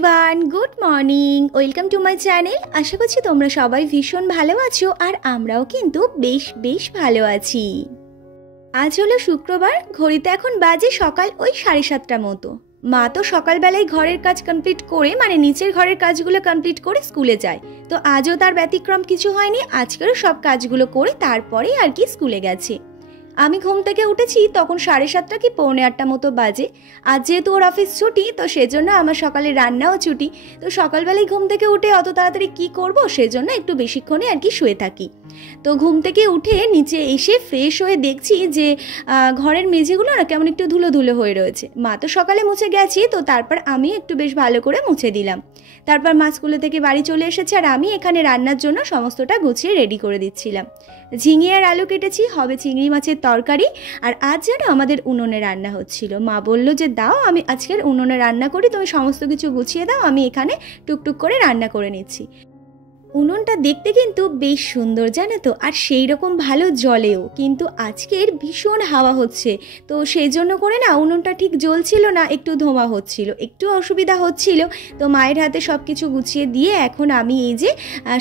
Everyone, good morning. Welcome to my channel. আশা করছি তোমরা সবাই ভীষণ ভালো আছো আর আমরাও কিন্তু বেশ ভালো আছি। আজ হলো শুক্রবার, ঘড়িতে এখন বাজে সকাল ওই 7:30টার মতো। মা তো সকালবেলায় ঘরের কাজ কমপ্লিট করে মানে নিচের ঘরের কাজগুলো কমপ্লিট করে স্কুলে যায়। তো আজও তার ব্যতিক্রম কিছু হয়নি, আজকেরও সব কাজগুলো করে তারপরেই আর কি স্কুলে গেছে। আমি ঘুম থেকে উঠেছি তখন 7:30 কি 7:45 মতো বাজে। আজ যেহেতু ওর অফিস ছুটি তো সেজন্য আমার সকালে রান্নাও ছুটি। তো সকালবেলায় ঘুম থেকে উঠে অত তাড়াতাড়ি কি করব, সেজন্য একটু বেশিক্ষণে আর কি শুয়ে থাকি। তো ঘুম থেকে উঠে নিচে এসে ফ্রেশ হয়ে দেখছি যে ঘরের মেঝেগুলো না কেমন একটু ধুলো ধুলো হয়ে রয়েছে। মা তো সকালে মুছে গেছি, তো তারপর আমি একটু বেশ ভালো করে মুছে দিলাম। তারপর মা স্কুলে থেকে বাড়ি চলে এসেছে আর আমি এখানে রান্নার জন্য সমস্তটা গুছিয়ে রেডি করে দিচ্ছিলাম। ঝিঙে আর আলু কেটেছি, হবে চিংড়ি মাছের তরকারি। আর আজ যেন আমাদের উনুনে রান্না হচ্ছিল। মা বলল যে দাও আমি আজকের উনুনে রান্না করি, তুমি সমস্ত কিছু গুছিয়ে দাও, আমি এখানে টুকটুক করে রান্না করে নিচ্ছি। উনুনটা দেখতে কিন্তু বেশ সুন্দর জানো তো, আর সেই রকম ভালো জলেও, কিন্তু আজকের ভীষণ হাওয়া হচ্ছে। তো সেই জন্য করে না উনুনটা ঠিক জ্বলছিল না, একটু ধোঁয়া হচ্ছিল, একটু অসুবিধা হচ্ছিল। তো মায়ের হাতে সব কিছু গুছিয়ে দিয়ে এখন আমি এই যে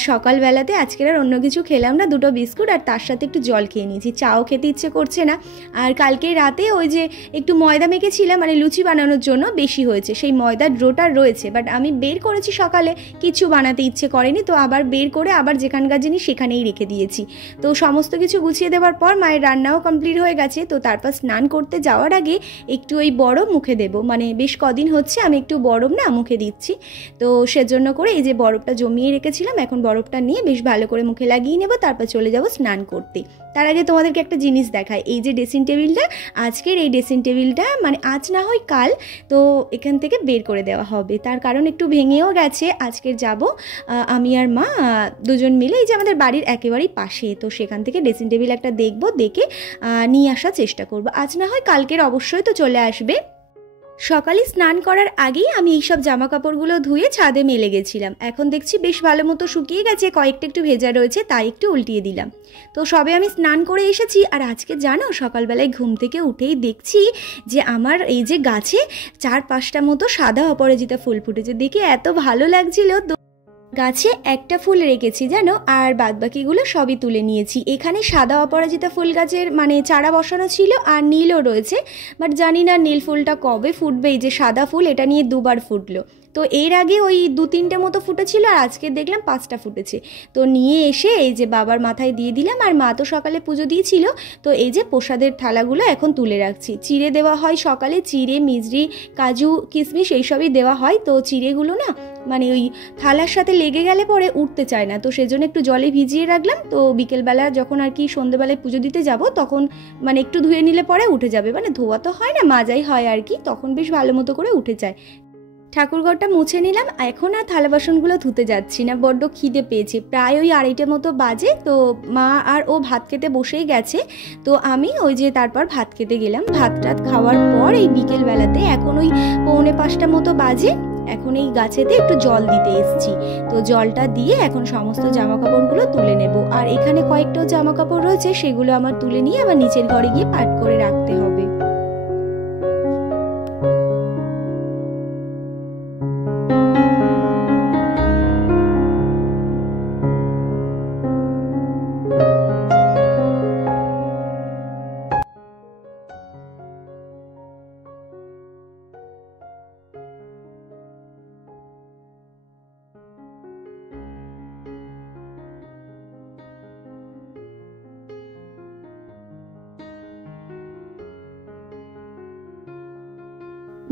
সকালবেলাতে আজকের আর অন্য কিছু খেলাম না, 2টো বিস্কুট আর তার সাথে একটু জল খেয়ে নিয়েছি। চাও খেতে ইচ্ছে করছে না। আর কালকে রাতে ওই যে একটু ময়দা মেখেছিলাম মানে লুচি বানানোর জন্য, বেশি হয়েছে, সেই ময়দার ডোটা রয়েছে, বাট আমি বের করেছি সকালে, কিছু বানাতে ইচ্ছে করেনি। তো আবার বের করে আবার যেখানকার জিনিস সেখানেই রেখে দিয়েছি। তো সমস্ত কিছু গুছিয়ে দেওয়ার পর মায়ের রান্নাও কমপ্লিট হয়ে গেছে। তো তারপর স্নান করতে যাওয়ার আগে একটু ওই বরফ মুখে দেব, মানে বেশ কদিন হচ্ছে আমি একটু বরফ না মুখে দিচ্ছি। তো সেজন্য করে এই যে বরফটা জমিয়ে রেখেছিলাম, এখন বরফটা নিয়ে বেশ ভালো করে মুখে লাগিয়ে নেব, তারপর চলে যাব স্নান করতে। তার আগে তোমাদেরকে একটা জিনিস দেখায়, এই যে ড্রেসিং টেবিলটা, আজকের এই ড্রেসিং টেবিলটা মানে আজ না হয় কাল তো এখান থেকে বের করে দেওয়া হবে। তার কারণ একটু ভেঙেও গেছে। আজকের যাব আমি আর মা দুজন মিলে, এই যে আমাদের বাড়ির একেবারেই পাশে, তো সেখান থেকে ড্রেসিং টেবিল একটা দেখবো, দেখে নিয়ে আসার চেষ্টা করব। আজ না হয় কালকের অবশ্যই তো চলে আসবে। সকালে স্নান করার আগেই আমি এইসব জামা কাপড়গুলো ধুয়ে ছাদে মেলে গেছিলাম। এখন দেখছি বেশ ভালো মতো শুকিয়ে গেছে, কয়েকটা একটু ভেজা রয়েছে, তাই একটু উল্টিয়ে দিলাম। তো সবে আমি স্নান করে এসেছি। আর আজকে জানো সকালবেলায় ঘুম থেকে উঠেই দেখছি যে আমার এই যে গাছে 4-5টা মতো সাদা অপরাজিতা ফুল ফুটেছে, দেখে এত ভালো লাগছিল। গাছে একটা ফুল রেখেছি জানো, আর বাদবাকিগুলো সবই তুলে নিয়েছি। এখানে সাদা অপরাজিতা ফুল গাছের মানে চারা বসানো ছিল, আর নীলও রয়েছে, বাট জানি না নীল ফুলটা কবে ফুটবে। এই যে সাদা ফুল, এটা নিয়ে 2বার ফুটলো। তো এর আগে ওই 2-3টে মতো ফুটেছিল, আর আজকে দেখলাম 5টা ফুটেছে। তো নিয়ে এসে এই যে বাবার মাথায় দিয়ে দিলাম। আর মা তো সকালে পুজো দিয়েছিল, তো এই যে প্রসাদের থালাগুলো এখন তুলে রাখছি। চিড়ে দেওয়া হয় সকালে, চিড়ে, মিজরি, কাজু, কিশমিশ এইসবই দেওয়া হয়। তো চিড়েগুলো না মানে ওই থালার সাথে লেগে গেলে পরে উঠতে চায় না, তো সেজন্য একটু জলে ভিজিয়ে রাখলাম। তো বিকেলবেলা যখন আর কি সন্ধ্যেবেলায় পুজো দিতে যাব তখন মানে একটু ধুয়ে নিলে পরে উঠে যাবে, মানে ধোয়া তো হয় না, মাজাই হয় আর কি, তখন বেশ ভালো মতো করে উঠে যায়। ঠাকুরঘরটা মুছে নিলাম, এখন আর থালা বাসনগুলো ধুতে যাচ্ছি না, বড্ড খিদে পেয়েছে। প্রায় ওই 2:30 মতো বাজে। তো মা আর ও ভাত খেতে বসেই গেছে, তো আমি ওই যে তারপর ভাত খেতে গেলাম। ভাত টাত খাওয়ার পর এই বিকেলবেলাতে এখন ওই 4:45 মতো বাজে, এখন এই গাছেতে একটু জল দিতে এসেছি। তো জলটা দিয়ে এখন সমস্ত জামা কাপড়গুলো তুলে নেব। আর এখানে কয়েকটাও জামা কাপড় রয়েছে, সেগুলো আমার তুলে নিয়ে আবার নিচের ঘরে গিয়ে পাট করে রাখতে হবে।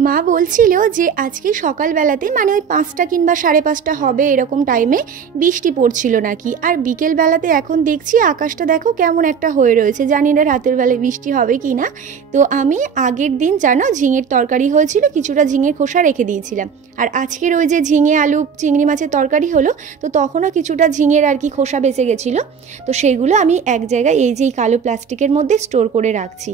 মা বলছিল যে আজকে সকালবেলাতে মানে ওই 5টা কিংবা 5:30 হবে এরকম টাইমে বৃষ্টি পড়ছিল নাকি। আর বিকেলবেলাতে এখন দেখছি আকাশটা দেখো কেমন একটা হয়ে রয়েছে, জানি না রাতের বেলায় বৃষ্টি হবে কি না। তো আমি আগের দিন জানো ঝিঙের তরকারি হয়েছিল, কিছুটা ঝিঙের খোসা রেখে দিয়েছিলাম। আর আজকের ওই যে ঝিঙে আলু চিংড়ি মাছের তরকারি হলো, তো তখনও কিছুটা ঝিঙের আর কি খোসা বেঁচে গেছিলো। তো সেগুলো আমি এক জায়গায় এই যে কালো প্লাস্টিকের মধ্যে স্টোর করে রাখছি।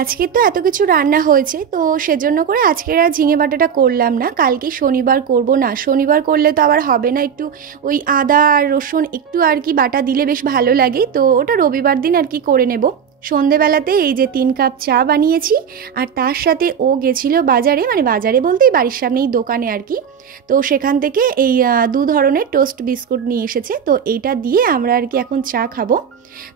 আজকে তো এত কিছু রান্না হয়েছে, তো সেজন্য করে আজকের আর ঝিঙে বাটাটা করলাম না, কালকে শনিবার করব না। শনিবার করলে তো আবার হবে না, একটু ওই আদা আর রসুন একটু আর কি বাটা দিলে বেশ ভালো লাগে, তো ওটা রবিবার দিন আর কি করে নেব। সন্ধেবেলাতে এই যে 3 কাপ চা বানিয়েছি, আর তার সাথে ও গেছিলো বাজারে, মানে বাজারে বলতেই বাড়ির সামনেই দোকানে আর কি। তো সেখান থেকে এই 2 ধরনের টোস্ট বিস্কুট নিয়ে এসেছে। তো এইটা দিয়ে আমরা আর কি এখন চা খাবো।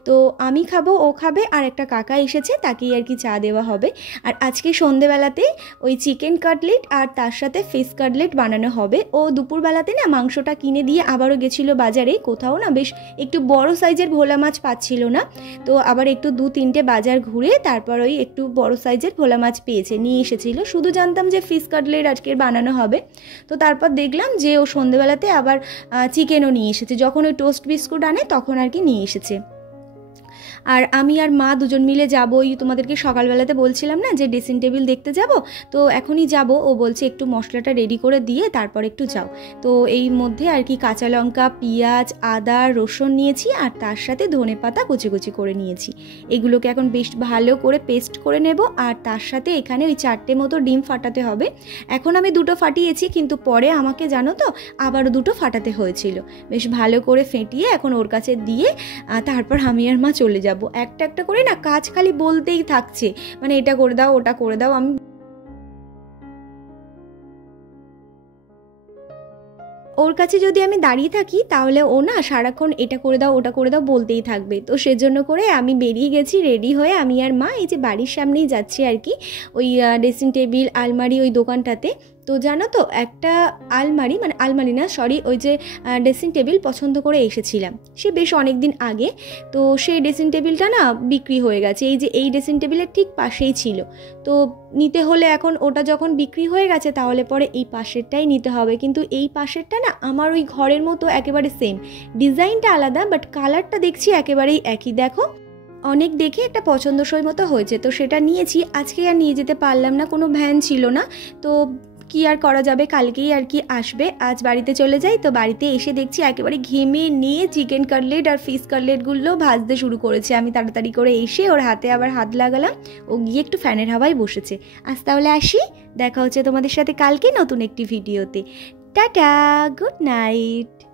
তো আমি খাবো, ও খাবে, আর একটা কাকা এসেছে তাকেই আর কি চা দেওয়া হবে। আর আজকে সন্ধেবেলাতে ওই চিকেন কাটলেট আর তার সাথে ফিশ কাটলেট বানানো হবে। ও দুপুরবেলাতে না মাংসটা কিনে দিয়ে আবারও গেছিলো বাজারে, কোথাও না বেশ একটু বড় সাইজের ভোলা মাছ পাচ্ছিল না, তো আবার একটু 2-3টে বাজার ঘুরে তারপর ওই একটু বড় সাইজের ভোলা মাছ পেয়েছে, নিয়ে এসেছিলো। শুধু জানতাম যে ফিশ কাটলেট আজকে বানানো হবে। তো তারপর দেখলাম যে ও সন্ধেবেলাতে আবার চিকেনও নিয়ে এসেছে, যখন ওই টোস্ট বিস্কুট আনে তখন আর কি নিয়ে এসেছে। আর আমি আর মা দুজন মিলে যাবো, ওই তোমাদেরকে সকালবেলাতে বলছিলাম না যে ড্রেসিং টেবিল দেখতে যাব, তো এখনই যাব। ও বলছে একটু মশলাটা রেডি করে দিয়ে তারপর একটু যাও। তো এই মধ্যে আর কি কাঁচা লঙ্কা, পেঁয়াজ, আদা, রসুন নিয়েছি, আর তার সাথে ধনেপাতা কুচি কুচি করে নিয়েছি। এগুলোকে এখন বেশ ভালো করে পেস্ট করে নেব। আর তার সাথে এখানে ওই 4টে মতো ডিম ফাটাতে হবে। এখন আমি 2টো ফাটিয়েছি, কিন্তু পরে আমাকে জানো তো আবারও 2টো ফাটাতে হয়েছিল। বেশ ভালো করে ফেটিয়ে এখন ওর কাছে দিয়ে তারপর আমি আর মা চলে যাব। একটা একটা করে না কাজ খালি বলতেই থাকছে, মানে এটা করে দাও ওটা করে দাও। আমি ওর কাছে যদি আমি দাঁড়িয়ে থাকি তাহলে ও না সারাক্ষণ এটা করে দাও ওটা করে দাও বলতেই থাকবে। তো সেজন্য করে আমি বেরিয়ে গেছি রেডি হয়ে, আমি আর মা এই যে বাড়ির সামনেই যাচ্ছি আর কি, ওই ড্রেসিং টেবিল আলমারি ওই দোকানটাতে। তো জানো তো একটা আলমারি, মানে আলমারি না সরি, ওই যে ড্রেসিং টেবিল পছন্দ করে এসেছিলাম সে বেশ অনেক দিন আগে। তো সেই ড্রেসিং টেবিলটা না বিক্রি হয়ে গেছে, এই যে এই ড্রেসিং টেবিলের ঠিক পাশেই ছিল। তো নিতে হলে এখন ওটা যখন বিক্রি হয়ে গেছে তাহলে পরে এই পাশেরটাই নিতে হবে। কিন্তু এই পাশেরটা না আমার ওই ঘরের মতো একেবারে সেম, ডিজাইনটা আলাদা বাট কালারটা দেখছি একেবারেই একই। দেখো অনেক দেখে একটা পছন্দসই মতো হয়েছে, তো সেটা নিয়েছি। আজকে আর নিয়ে যেতে পারলাম না, কোনো ভ্যান ছিল না। তো কি আর করা যাবে, কালকেই আর কি আসবে। আজ বাড়িতে চলে যাই। তো বাড়িতে এসে দেখছি একেবারে ঘেমে নিয়ে চিকেন কাটলেট আর ফিশ কাটলেটগুলো ভাজতে শুরু করেছে। আমি তাড়াতাড়ি করে এসে ওর হাতে আবার হাত লাগালাম, ও গিয়ে একটু ফ্যানের হাওয়ায় বসেছে। আজ তাহলে আসি, দেখা হচ্ছে তোমাদের সাথে কালকে নতুন একটি ভিডিওতে। Tata, good night.